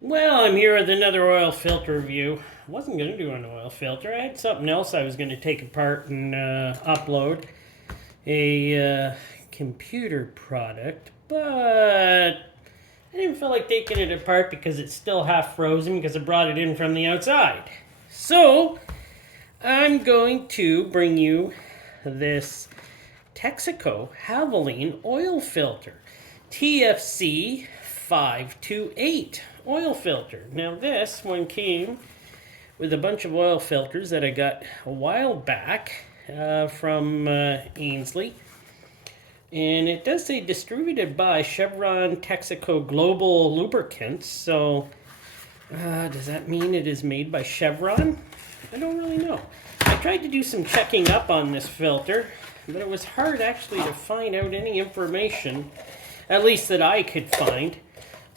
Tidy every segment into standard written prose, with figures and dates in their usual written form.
Well, I'm here with another oil filter review. I wasn't going to do an oil filter. I had something else I was going to take apart and upload. A computer product, but I didn't feel like taking it apart because it's still half frozen because I brought it in from the outside. So, I'm going to bring you this Texaco Havoline oil filter. TFC528 oil filter. Now this one came with a bunch of oil filters that I got a while back from Ainsley. And it does say distributed by Chevron Texaco Global Lubricants. So does that mean it is made by Chevron? I don't really know. I tried to do some checking up on this filter, but it was hard actually to find out any information, at least that I could find,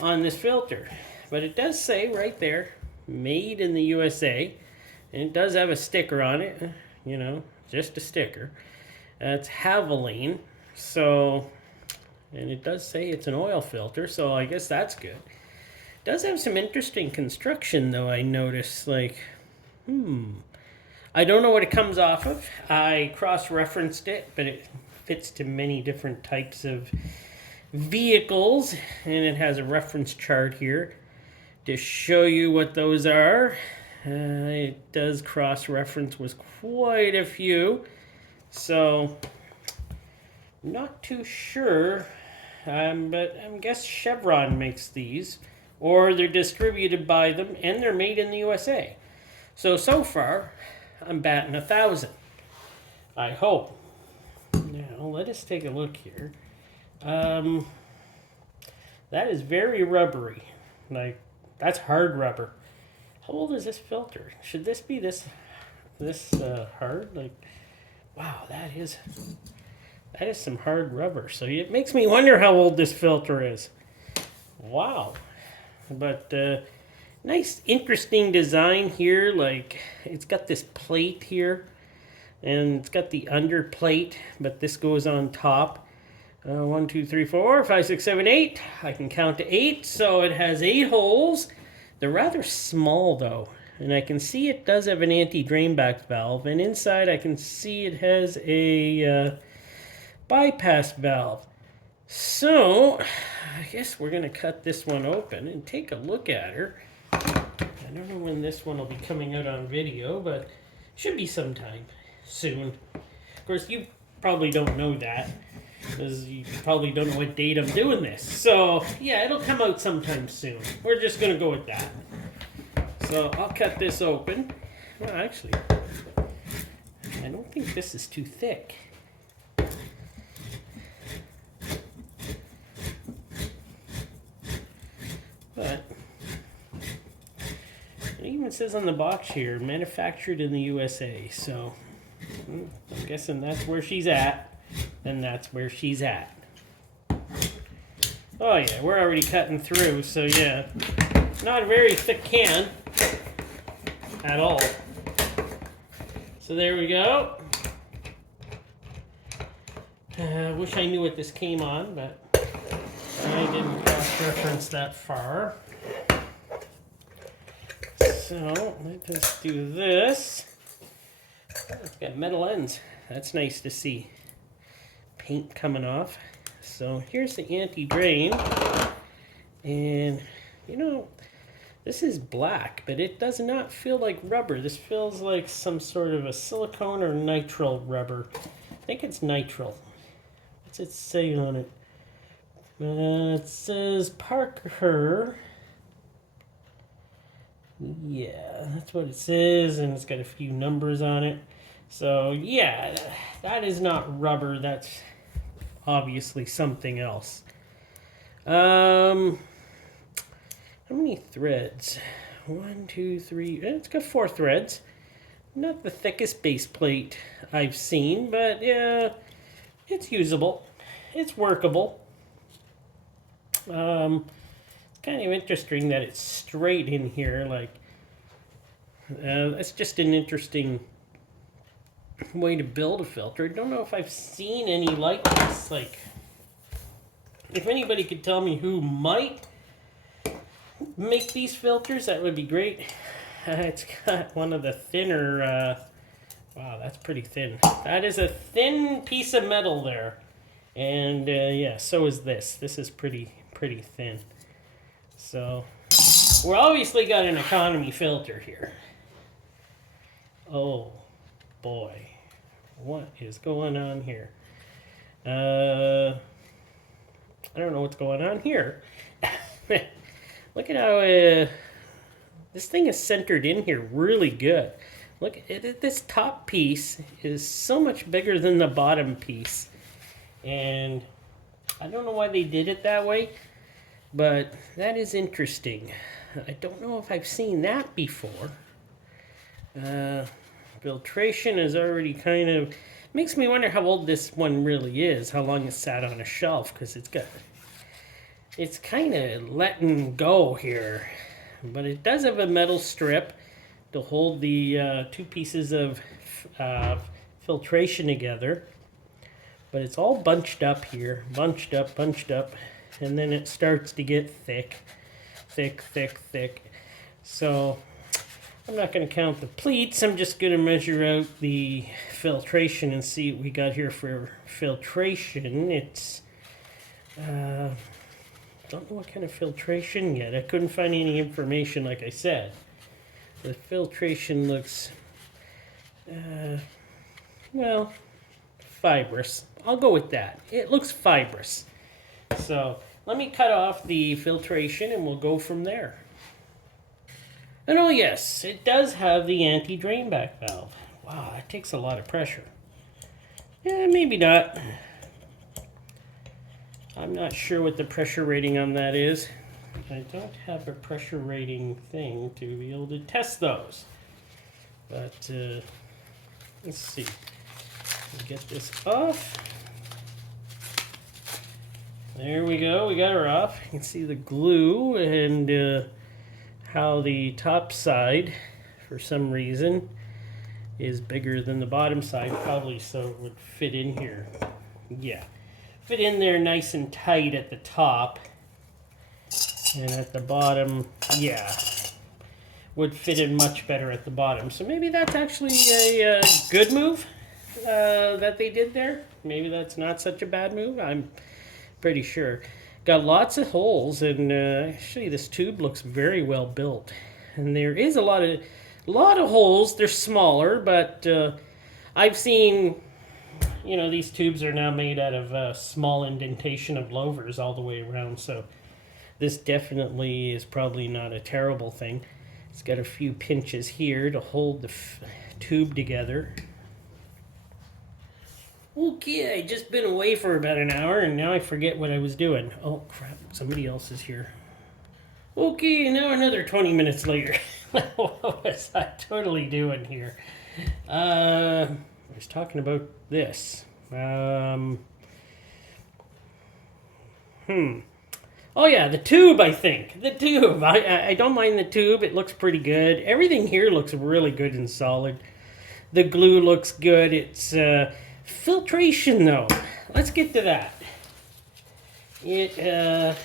on this filter. But it does say right there, made in the USA, and it does have a sticker on it, you know, just a sticker. It's Havoline, so, and it does say it's an oil filter, so I guess that's good. It does have some interesting construction though, I noticed, like, I don't know what it comes off of. I cross-referenced it, but it fits to many different types of vehicles, and it has a reference chart here to show you what those are. It does cross-reference with quite a few, so not too sure, but I guess Chevron makes these, or they're distributed by them, and they're made in the USA. So far, I'm batting 1,000. I hope. Now, let us take a look here. That is very rubbery. Like, that's hard rubber. How old is this filter? Should this be this hard? Like, wow, that is some hard rubber. So it makes me wonder how old this filter is. Wow. But nice, interesting design here. Like, it's got this plate here, and it's got the under plate, but this goes on top. 1, 2, 3, 4, 5, 6, 7, 8. I can count to 8, so it has 8 holes. They're rather small though, and I can see it does have an anti-drainback valve, and inside I can see it has a bypass valve. So I guess we're going to cut this one open and take a look at her. I don't know when this one will be coming out on video, but it should be sometime soon. Of course, you probably don't know that, because you probably don't know what date I'm doing this. So, yeah, it'll come out sometime soon. We're just going to go with that. So, I'll cut this open. Well, actually, I don't think this is too thick. But it even says on the box here, manufactured in the USA. So, I'm guessing that's where she's at. And that's where she's at. Oh yeah, we're already cutting through, so yeah. Not a very thick can at all. So there we go. Wish I knew what this came on, but I didn't cross-reference that far. So let's just do this. It's got metal ends. That's nice to see. Paint coming off. So here's the anti-drain, and you know, this is black, but it does not feel like rubber. This feels like some sort of a silicone or nitrile rubber. I think it's nitrile. What's it say on it? It says Parker. Yeah, that's what it says, and it's got a few numbers on it. So yeah, that is not rubber. That's obviously something else. How many threads? 1, 2, 3. It's got 4 threads. Not the thickest base plate I've seen, but yeah, it's usable. It's workable. It's kind of interesting that it's straight in here. Like, that's just an interesting way to build a filter. I don't know if I've seen any like this. Like, if anybody could tell me who might make these filters, that would be great. It's got one of the thinner, wow, that's pretty thin. That is a thin piece of metal there. And yeah, so is this. This is pretty thin. So we're obviously got an economy filter here. Oh boy, what is going on here? I don't know what's going on here. Look at how this thing is centered in here really good. Look at this top piece is so much bigger than the bottom piece. And I don't know why they did it that way, but that is interesting. I don't know if I've seen that before. Filtration is already kind of... Makes me wonder how old this one really is, how long it's sat on a shelf, because it's kind of letting go here. But it does have a metal strip to hold the two pieces of filtration together. But it's all bunched up here, bunched up, and then it starts to get thick. So I'm not going to count the pleats. I'm just going to measure out the filtration and see what we got here for filtration. It's don't know what kind of filtration yet. I couldn't find any information, like I said. The filtration looks well, fibrous. I'll go with that. It looks fibrous. So let me cut off the filtration and we'll go from there. And oh yes, it does have the anti-drain back valve. Wow, that takes a lot of pressure. Yeah, maybe not. I'm not sure what the pressure rating on that is. I don't have a pressure rating thing to be able to test those. But let's see. Get this off. There we go. We got her off. You can see the glue and how the top side, for some reason, is bigger than the bottom side, probably so it would fit in here. Yeah. Fit in there nice and tight at the top. And at the bottom, yeah, would fit in much better at the bottom. So maybe that's actually a good move that they did there. Maybe that's not such a bad move. I'm pretty sure. Got lots of holes, and actually this tube looks very well built. And there is a lot of holes. They're smaller, but I've seen, you know, these tubes are now made out of small indentation of louvers all the way around. So this definitely is probably not a terrible thing. It's got a few pinches here to hold the tube together. Okay, I just been away for about an hour and now I forget what I was doing. Oh crap, somebody else is here. Okay, now another 20 minutes later. What was I totally doing here? I was talking about this. Oh yeah, the tube, I think. The tube. I don't mind the tube. It looks pretty good. Everything here looks really good and solid. The glue looks good. It's filtration, though. Let's get to that. It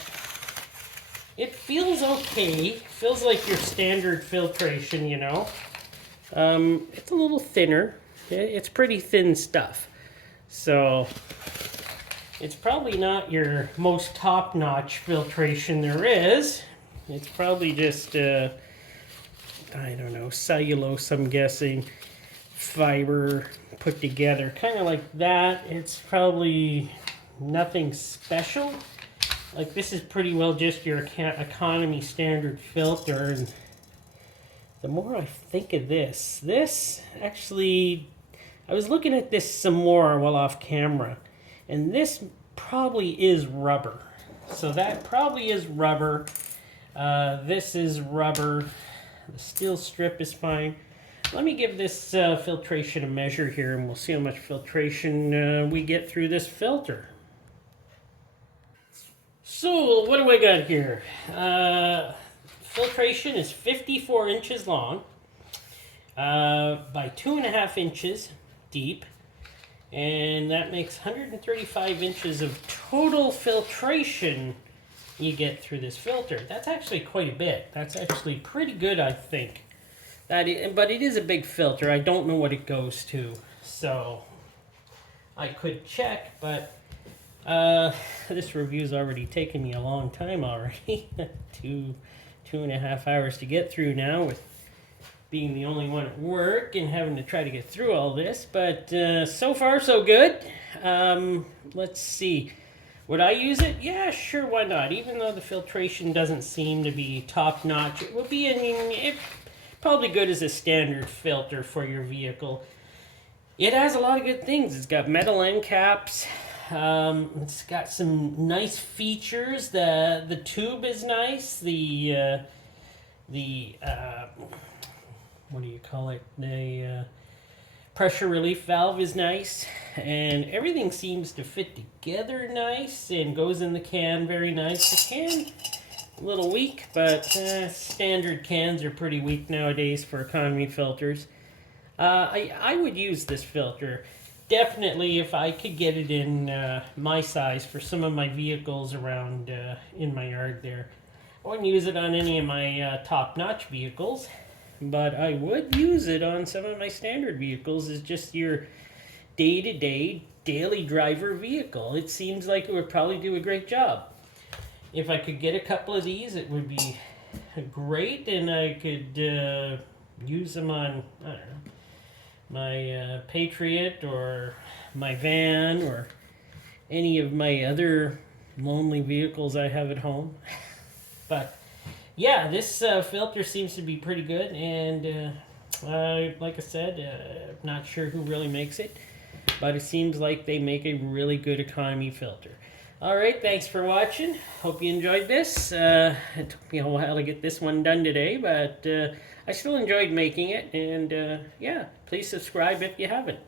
feels okay. Feels like your standard filtration, you know. It's a little thinner. It's pretty thin stuff. So it's probably not your most top-notch filtration there is. It's probably just, I don't know, cellulose, I'm guessing, fiber put together. Kind of like that. It's probably nothing special. Like, this is pretty well just your economy standard filter. And the more I think of this actually, I was looking at this some more while off camera. And this probably is rubber. So that probably is rubber. This is rubber. The steel strip is fine. Let me give this filtration a measure here and we'll see how much filtration we get through this filter. So what do I got here? Filtration is 54 inches long by 2.5 inches deep. And that makes 135 inches of total filtration you get through this filter. That's actually quite a bit. That's actually pretty good, I think. But it is a big filter. I don't know what it goes to, so I could check, but this review's already taken me a long time already. two and a half hours to get through now, with being the only one at work and having to try to get through all this. But so far so good. Let's see. Would I use it? Yeah, sure, why not? Even though the filtration doesn't seem to be top notch, it would be probably good as a standard filter for your vehicle. It has a lot of good things. It's got metal end caps. It's got some nice features. The tube is nice. The what do you call it? The pressure relief valve is nice, and everything seems to fit together nice and goes in the can very nice. The can a little weak, but standard cans are pretty weak nowadays for economy filters. I would use this filter definitely if I could get it in my size for some of my vehicles around in my yard there. I wouldn't use it on any of my top-notch vehicles, but I would use it on some of my standard vehicles as just your day-to-day, daily driver vehicle. It seems like it would probably do a great job. If I could get a couple of these, it would be great, and I could use them on, I don't know, my Patriot or my van or any of my other lonely vehicles I have at home. But yeah, this filter seems to be pretty good, and like I said, not sure who really makes it, but it seems like they make a really good economy filter. Alright, thanks for watching. Hope you enjoyed this. It took me a while to get this one done today, but I still enjoyed making it, and yeah, please subscribe if you haven't.